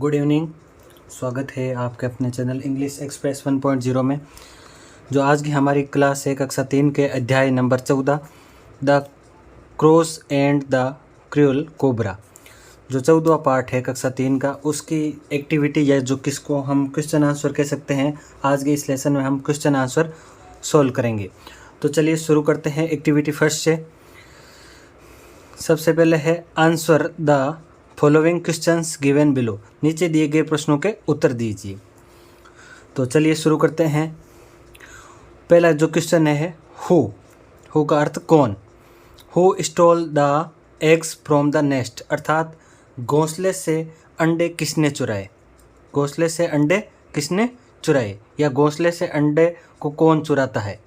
Good evening. स्वागत है आपके अपने चैनल इंग्लिश एक्सप्रेस 1.0 में। जो आज की हमारी क्लास है कक्षा 3 के अध्याय number 14 the cross and the cruel cobra. जो 14वां पार्ट है कक्षा 3 का, उसकी एक्टिविटी या जो किसको हम क्वेश्चन आंसर कह सकते हैं, आज के इस लेसन में हम क्वेश्चन आंसर सॉल्व करेंगे। तो चलिए शुरू करते हैं एक्टिविटी फर्स्ट से। सबसे पहले है answer the following questions given below. नीचे दिए गए प्रश्नों के उत्तर दीजिए। तो चलिए शुरू करते हैं। पहला जो क्वेश्चन है हु का अर्थ कौन। Who stole the eggs from the nest, अर्थात घोंसले से अंडे किसने चुराए। घोंसले से अंडे किसने चुराए या घोंसले से अंडे को कौन चुराता है।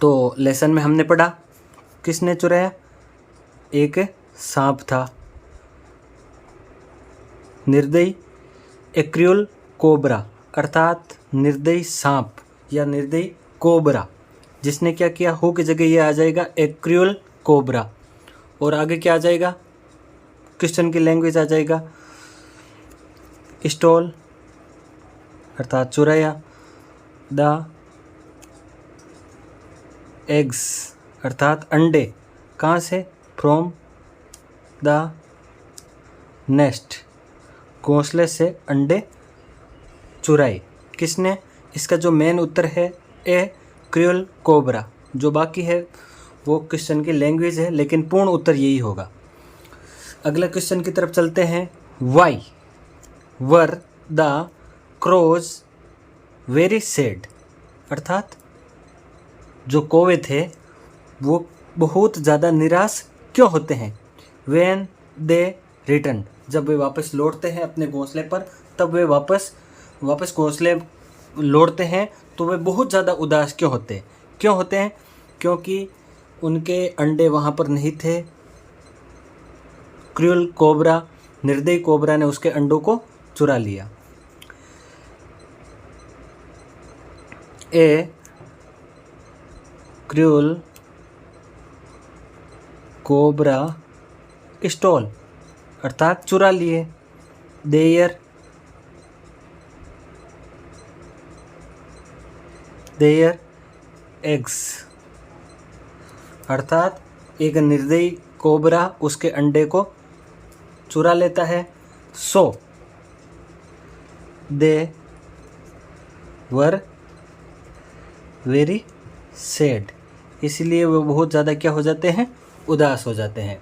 तो लेसन में हमने पढ़ा किसने चुराया, एक सांप था निर्दयी, एक क्रूअल कोबरा अर्थात निर्दयी सांप या निर्दयी कोबरा। जिसने क्या किया, हु की जगह ये आ जाएगा एक क्रूअल कोबरा, और आगे क्या आ जाएगा, क्वेश्चन की लैंग्वेज आ जाएगा स्टोल अर्थात चुराया, द एग्स अर्थात अंडे कहाँ से, फ्रॉम द नेस्ट घोंसले से अंडे चुराए। किसने, इसका जो मेन उत्तर है ए क्रूअल कोबरा। जो बाकी है वो क्वेश्चन की लैंग्वेज है, लेकिन पूर्ण उत्तर यही होगा। अगला क्वेश्चन की तरफ चलते हैं। Why were the crows very sad, अर्थात जो कौवे थे वो बहुत ज़्यादा निराश क्यों होते हैं। व्हेन दे रिटर्न, जब वे वापस लौटते हैं अपने घोंसले पर, तब वे वापस घोंसले लौटते हैं तो वे बहुत ज़्यादा उदास क्यों होते हैं, क्योंकि उनके अंडे वहाँ पर नहीं थे। क्रूअल कोबरा, निर्दयी कोबरा ने उसके अंडों को चुरा लिया। ए क्रूअल कोबरा स्टोल अर्थात चुरा लिए देयर एग्स, अर्थात एक निर्दयी कोबरा उसके अंडे को चुरा लेता है। सो दे वर वेरी सैड, इसलिए वो बहुत ज़्यादा क्या हो जाते हैं, उदास हो जाते हैं।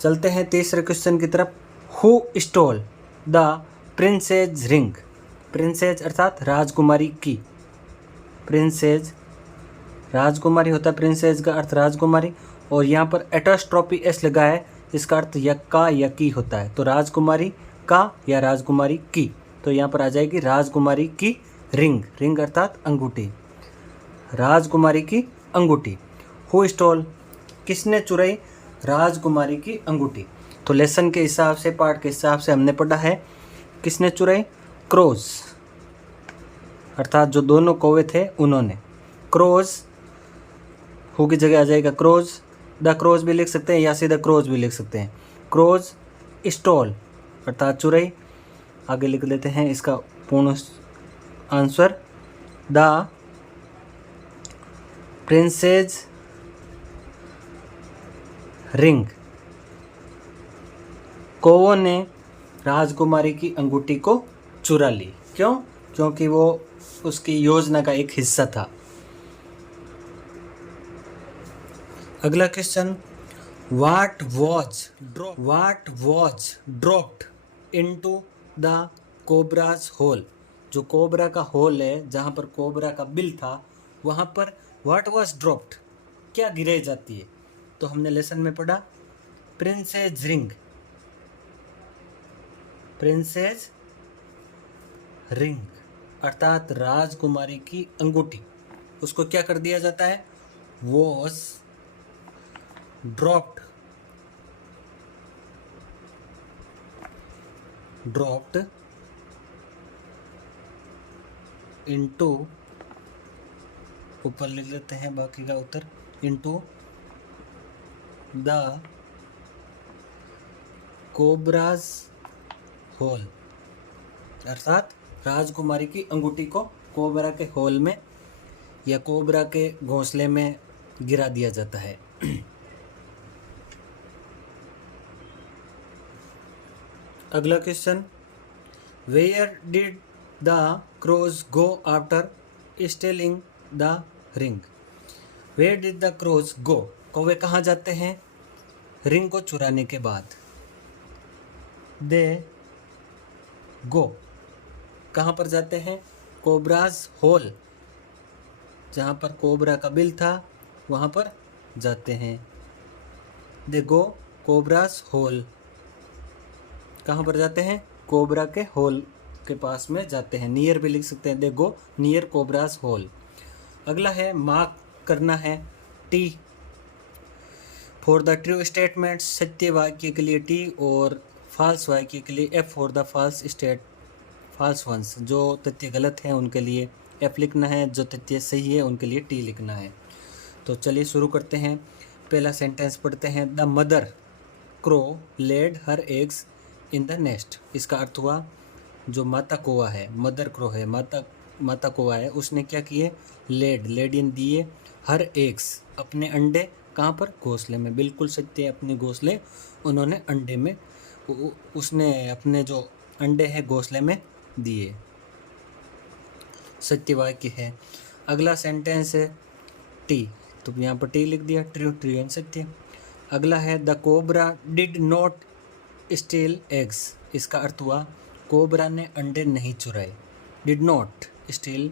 चलते हैं तीसरे क्वेश्चन की तरफ। Who stole the princess ring, princess अर्थात राजकुमारी की, प्रिंसेज राजकुमारी होता है, प्रिंसेज का अर्थ राजकुमारी, और यहाँ पर एटोस्ट्रॉपी एस लगा है, इसका अर्थ यक्का यकी होता है। तो राजकुमारी का या राजकुमारी की, तो यहाँ पर आ जाएगी राजकुमारी की रिंग, रिंग अर्थात अंगूठी, राजकुमारी की अंगूठी। हु स्टोल, किसने चुराई राजकुमारी की अंगूठी। तो लेसन के हिसाब से, पाठ के हिसाब से हमने पढ़ा है किसने चुराई, क्रोज अर्थात जो दोनों कौवे थे उन्होंने। क्रोज हु की जगह आ जाएगा क्रोज, द क्रोज भी लिख सकते हैं या सीधा क्रोज भी लिख सकते हैं। क्रोज स्टोल अर्थात चुराई। आगे लिख लेते हैं इसका पूर्ण आंसर, द प्रिंसेज रिंग, कौवों ने राजकुमारी की अंगूठी को चुरा ली। क्यों, क्योंकि वो उसकी योजना का एक हिस्सा था। अगला question, what was dropped into the cobra's hole, जो कोबरा का होल है, जहाँ पर कोबरा का बिल था, वहाँ पर व्हाट वॉज ड्रॉप्ड क्या गिराई जाती है। तो हमने लेसन में पढ़ा प्रिंसेज रिंग, प्रिंसेज रिंग अर्थात राजकुमारी की अंगूठी, उसको क्या कर दिया जाता है, वॉज ड्रॉप्ड इनटू, ऊपर लिख लेते हैं बाकी का उत्तर, इनटू द कोबराज होल, अर्थात राजकुमारी की अंगूठी को कोबरा के होल में या कोबरा के घोंसले में गिरा दिया जाता है। अगला question, where did the crows go after stealing the ring. Where did the crows go, कौवे कहाँ जाते हैं रिंग को चुराने के बाद। दे गो, कहाँ पर जाते हैं, कोबराज होल, जहाँ पर कोबरा का बिल था वहाँ पर जाते हैं। दे गो कोबराज होल, कहाँ पर जाते हैं, कोबरा के होल के पास में जाते हैं। नियर भी लिख सकते हैं, दे गो नियर कोबराज होल। अगला है मार्क करना है T. For the true statement, सत्य वाक्य के लिए टी और फॉल्स वाक्य के लिए F. For the false ones, जो तथ्य गलत हैं उनके लिए एफ लिखना है, जो तथ्य सही है उनके लिए टी लिखना है। तो चलिए शुरू करते हैं। पहला सेंटेंस पढ़ते हैं। The mother crow laid her eggs in the nest. इसका अर्थ हुआ जो माता कौवा है, मदर क्रो है, माता कौवा है, उसने क्या किए, लेड इन दिए, हर एग्स अपने अंडे, कहाँ पर, घोंसले में। बिल्कुल सत्य, अपने घोंसले उन्होंने अंडे में, उसने अपने जो अंडे हैं घोंसले में दिए, सत्य वाक्य है। अगला सेंटेंस है टी, तो यहाँ पर टी लिख दिया, ट्रू एंड सत्य। अगला है the cobra did not steel eggs. इसका अर्थ हुआ कोबरा ने अंडे नहीं चुराए। Did not steel,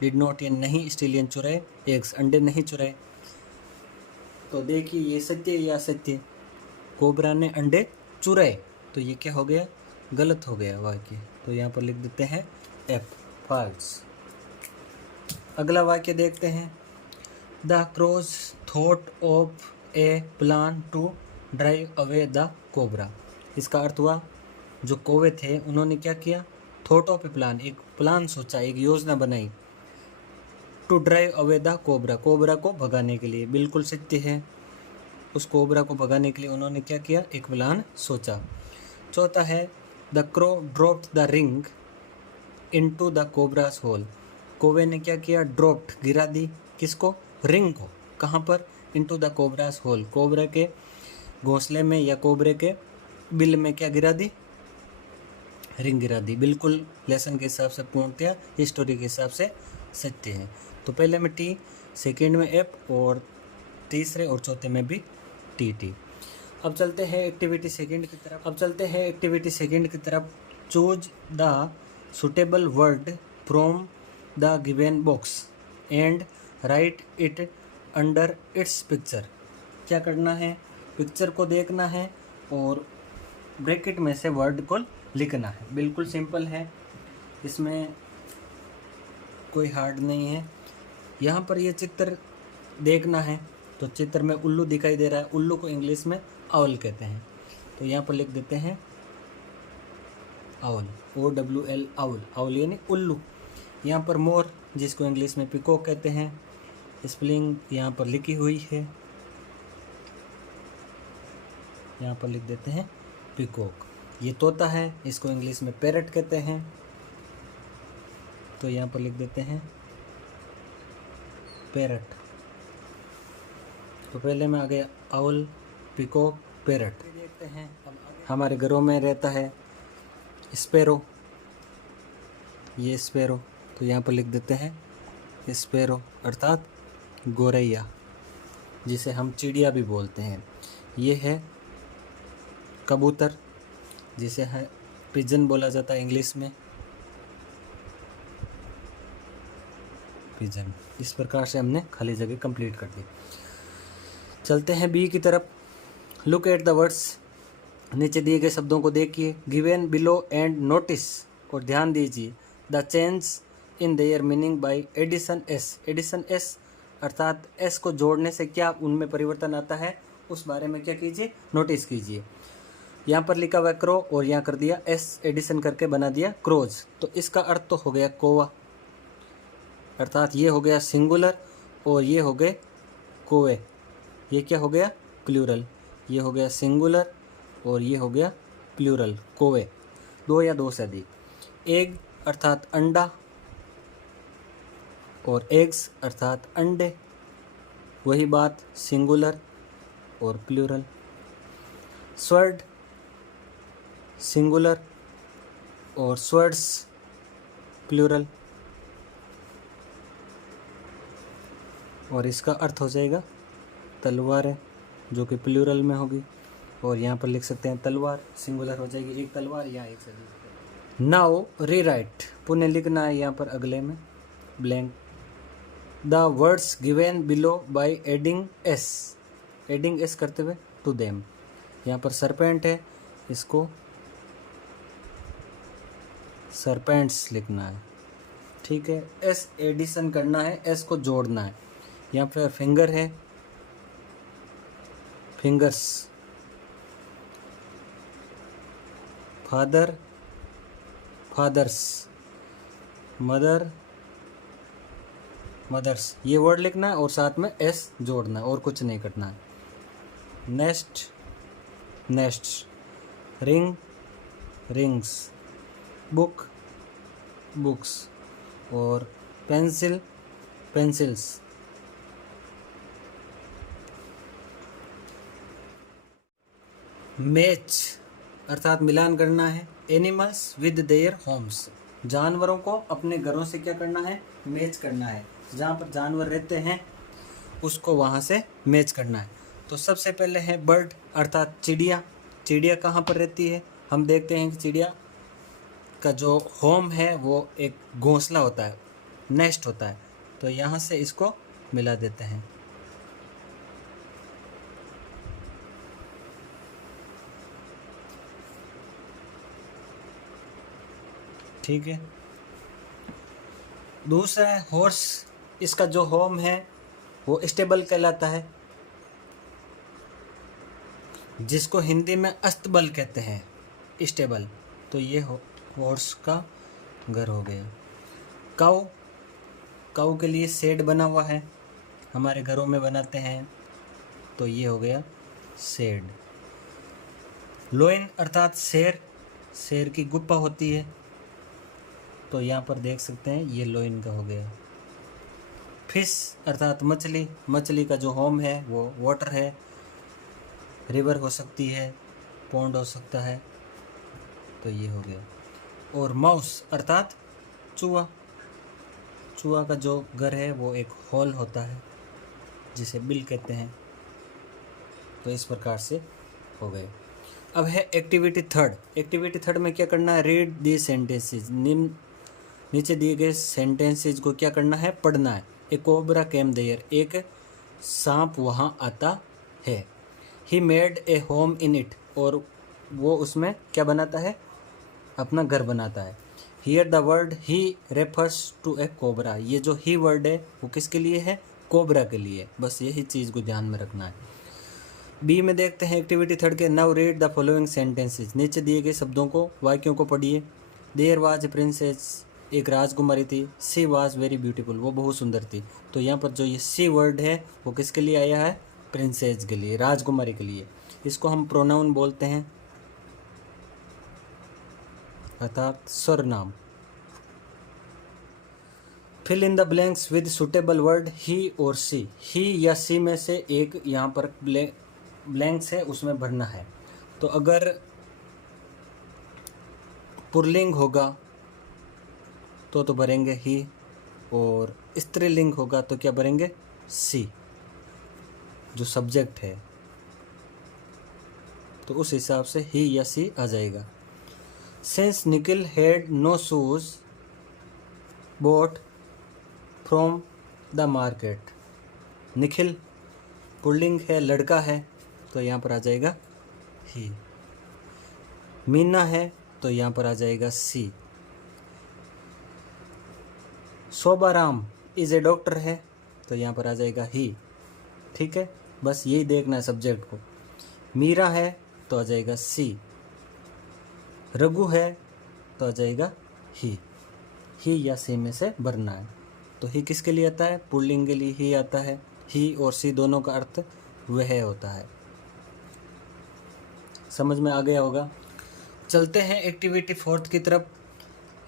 did not ये नहीं, स्टील यानी चुराए, एग्स अंडे नहीं चुराए। तो देखिए ये सत्य या असत्य, कोबरा ने अंडे चुराए, तो ये क्या हो गया, गलत हो गया वाक्य। तो यहाँ पर लिख देते हैं एफ, फॉल्स। अगला वाक्य देखते हैं। The crows thought of a plan to drive away the cobra. इसका अर्थ हुआ जो कौवे थे उन्होंने क्या किया, थॉट ऑफ ए प्लान, एक प्लान सोचा, एक योजना बनाई, to drive away the cobra, cobra को भगाने के लिए। बिल्कुल सत्य है, उस कोबरा को भगाने के लिए उन्होंने क्या किया, एक प्लान सोचा। चौथा है the crow dropped the ring into the cobra's hole. कौवे ने क्या किया, ड्रॉप्ड गिरा दी, किसको, रिंग को, कहाँ पर, into the cobra's hole, cobra के घोंसले में या कोबरे के बिल में क्या गिरा दी, रिंग गिरा दी। बिल्कुल लेसन के हिसाब से पूर्णतया, हिस्टोरी के हिसाब से सत्य है। तो पहले में टी, सेकेंड में एफ और तीसरे और चौथे में भी टी। अब चलते हैं एक्टिविटी सेकेंड की तरफ। Choose the suitable word from the given box and right it under its picture. क्या करना है, पिक्चर को देखना है और ब्रैकेट में से वर्ड को लिखना है। बिल्कुल सिंपल है, इसमें कोई हार्ड नहीं है। यहाँ पर ये चित्र देखना है, तो चित्र में उल्लू दिखाई दे रहा है, उल्लू को इंग्लिश में आउल कहते हैं। तो यहाँ पर लिख देते हैं आउल, OWL, आउल यानी उल्लू। यहाँ पर मोर, जिसको इंग्लिश में पिकॉक कहते हैं, स्पेलिंग यहाँ पर लिखी हुई है, यहाँ पर लिख देते हैं पिकॉक। ये तोता है, इसको इंग्लिश में पैरट कहते हैं, तो यहाँ पर लिख देते हैं पैरट। तो पहले में आ गया आउल, पिकॉक, पैरट। देखते हैं हमारे घरों में रहता है स्पैरो, ये स्पैरो, तो यहाँ पर लिख देते हैं स्पैरो अर्थात गोरैया, जिसे हम चिड़िया भी बोलते हैं। ये है कबूतर, जिसे है पिजन बोला जाता है इंग्लिश में, पिजन। इस प्रकार से हमने खाली जगह कंप्लीट कर दी। चलते हैं बी की तरफ। लुक एट द वर्ड्स, नीचे दिए गए शब्दों को देखिए। गिवन बिलो एंड नोटिस, और ध्यान दीजिए the change in their meaning by addition s. Addition s अर्थात एस को जोड़ने से क्या उनमें परिवर्तन आता है, उस बारे में क्या कीजिए, नोटिस कीजिए। यहाँ पर लिखा हुआ क्रो और यहाँ कर दिया एस एडिशन करके बना दिया क्रोज, तो इसका अर्थ तो हो गया कोवा, अर्थात ये हो गया सिंगुलर और ये हो गए कोवे। ये क्या हो गया, प्लूरल। ये हो गया सिंगुलर और ये हो गया प्लूरल, कोवे। दो या दो से अधिक। एग अर्थात अंडा और एग्स अर्थात अंडे, वही बात सिंगुलर और प्लूरल। स्वर्ड सिंगुलर और स्वर्ड्स प्लूरल, और इसका अर्थ हो जाएगा तलवार है, जो कि प्लूरल में होगी। और यहाँ पर लिख सकते हैं तलवार, सिंगुलर हो जाएगी एक तलवार या एक से अधिक। नाउ रीराइट, पुनः लिखना है यहाँ पर अगले में blank the words given below by adding S करते हुए टू देम। यहाँ पर सरपेंट है, इसको सरपेंट्स लिखना है, ठीक है। एस एडिशन करना है, एस को जोड़ना है। यहाँ पर फिंगर है, fingers. Father fathers, mother mothers, ये वर्ड लिखना है और साथ में एस जोड़ना है और कुछ नहीं करना है। Nest nests, ring rings, book books, और पेंसिल पेंसिल्स। मैच अर्थात मिलान करना है। एनिमल्स विद देयर होम्स, जानवरों को अपने घरों से क्या करना है, मैच करना है। जहाँ पर जानवर रहते हैं उसको वहाँ से मैच करना है। तो सबसे पहले है बर्ड अर्थात चिड़िया। चिड़िया कहाँ पर रहती है, हम देखते हैं कि चिड़िया का जो होम है वो एक घोंसला होता है, नेस्ट होता है। तो यहाँ से इसको मिला देते हैं। ठीक है। दूसरा है हॉर्स, इसका जो होम है वो स्टेबल कहलाता है, जिसको हिंदी में अस्तबल कहते हैं, स्टेबल। तो ये हॉर्स का घर हो गया। काऊ, काऊ के लिए शेड बना हुआ है, हमारे घरों में बनाते हैं, तो ये हो गया शेड। लोइन अर्थात शेर, शेर की गुप्पा होती है, तो यहाँ पर देख सकते हैं ये लोइन का हो गया। फिश अर्थात मछली, मछली का जो होम है वो वाटर है, रिवर हो सकती है, पॉन्ड हो सकता है, तो ये हो गया। और माउस अर्थात चूहा, चूहा का जो घर है वो एक होल होता है जिसे बिल कहते हैं। तो इस प्रकार से हो गए। अब है एक्टिविटी थर्ड। एक्टिविटी थर्ड में क्या करना है, रीड दी सेंटेंसेज, नीचे दिए गए सेंटेंसेज को क्या करना है, पढ़ना है। ए कोबरा केम देयर, एक सांप वहाँ आता है। He made a home in it, और वो उसमें क्या बनाता है, अपना घर बनाता है। Here the word he refers to a cobra, ये जो ही वर्ड है वो किसके लिए है, कोबरा के लिए। बस यही चीज़ को ध्यान में रखना है। बी में देखते हैं एक्टिविटी थर्ड के, now read the following sentences, नीचे दिए गए शब्दों को, वाक्यों को पढ़िए। देयर वाज ए प्रिंसेस, एक राजकुमारी थी। सी वाज वेरी ब्यूटीफुल, वो बहुत सुंदर थी। तो यहाँ पर जो ये सी वर्ड है वो किसके लिए आया है, प्रिंसेस के लिए, राजकुमारी के लिए। इसको हम प्रोनाउन बोलते हैं, अर्थात सर्वनाम। Fill in the blanks with suitable word he और सी, ही या सी में से एक यहाँ पर ब्लैंक्स है उसमें भरना है। तो अगर पुल्लिंग होगा तो भरेंगे ही, और स्त्रीलिंग होगा तो क्या भरेंगे, सी, जो सब्जेक्ट है। तो उस हिसाब से ही या सी आ जाएगा। Since Nikhil had no shoes bought from the market, Nikhil पुल्लिंग है, लड़का है, तो यहाँ पर आ जाएगा ही। मीना है तो यहाँ पर आ जाएगा सी। शोभाराम इज ए डॉक्टर है, तो यहाँ पर आ जाएगा ही। ठीक है, बस यही देखना है सब्जेक्ट को। मीरा है तो आ जाएगा सी, रघु है तो आ जाएगा ही या सी में से भरना है। तो ही किसके लिए आता है, पुल्लिंग के लिए ही आता है। ही और सी दोनों का अर्थ वह होता है। समझ में आ गया होगा। चलते हैं एक्टिविटी 4 की तरफ।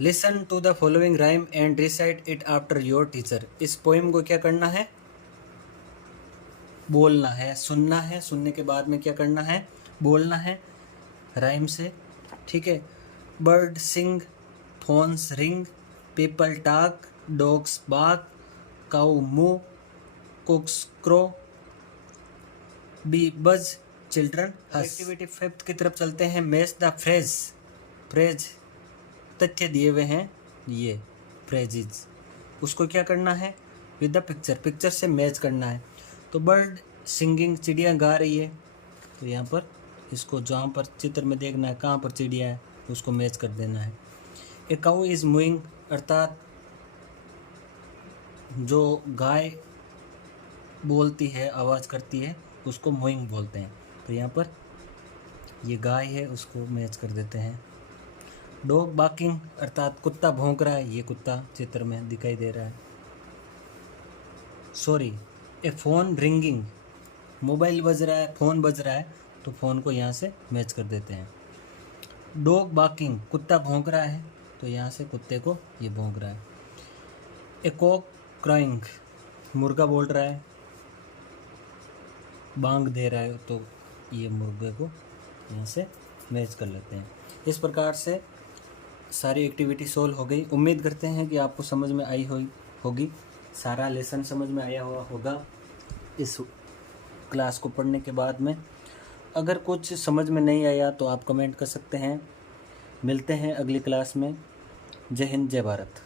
Listen to the following rhyme and recite it after your teacher. इस पोएम को क्या करना है, बोलना है, सुनना है, सुनने के बाद में क्या करना है, बोलना है राइम से, ठीक है। Bird sing, phones ring, people talk, dogs bark, cow moo, cocks crow, bee buzz, children हस। एक्टिविटी 5 की तरफ चलते हैं। Match the phrase. फ्रेज तथ्य दिए हुए हैं, ये फ्रेजेस, उसको क्या करना है, विद द पिक्चर, पिक्चर से मैच करना है। तो बर्ड सिंगिंग, चिड़िया गा रही है, तो यहाँ पर इसको जहाँ पर चित्र में देखना है कहाँ पर चिड़िया है उसको मैच कर देना है। ए काउ इज मूइंग, अर्थात जो गाय बोलती है, आवाज़ करती है, उसको मूइंग बोलते हैं। तो यहाँ पर ये गाय है, उसको मैच कर देते हैं। डॉग बार्किंग, अर्थात कुत्ता भौंक रहा है, ये कुत्ता चित्र में दिखाई दे रहा है। सॉरी, ए फ़ोन रिंगिंग, मोबाइल बज रहा है, फ़ोन बज रहा है, तो फ़ोन को यहाँ से मैच कर देते हैं। डॉग बार्किंग, कुत्ता भौंक रहा है, तो यहाँ से कुत्ते को ये भौंक रहा है। ए कॉक क्राइंग, मुर्गा बोल रहा है, बांग दे रहा है, तो ये मुर्गे को यहाँ से मैच कर लेते हैं। इस प्रकार से सारी एक्टिविटी सोल्व हो गई। उम्मीद करते हैं कि आपको समझ में आई होगी, सारा लेसन समझ में आया हुआ होगा इस क्लास को पढ़ने के बाद में। अगर कुछ समझ में नहीं आया तो आप कमेंट कर सकते हैं। मिलते हैं अगली क्लास में। जय हिंद, जय भारत।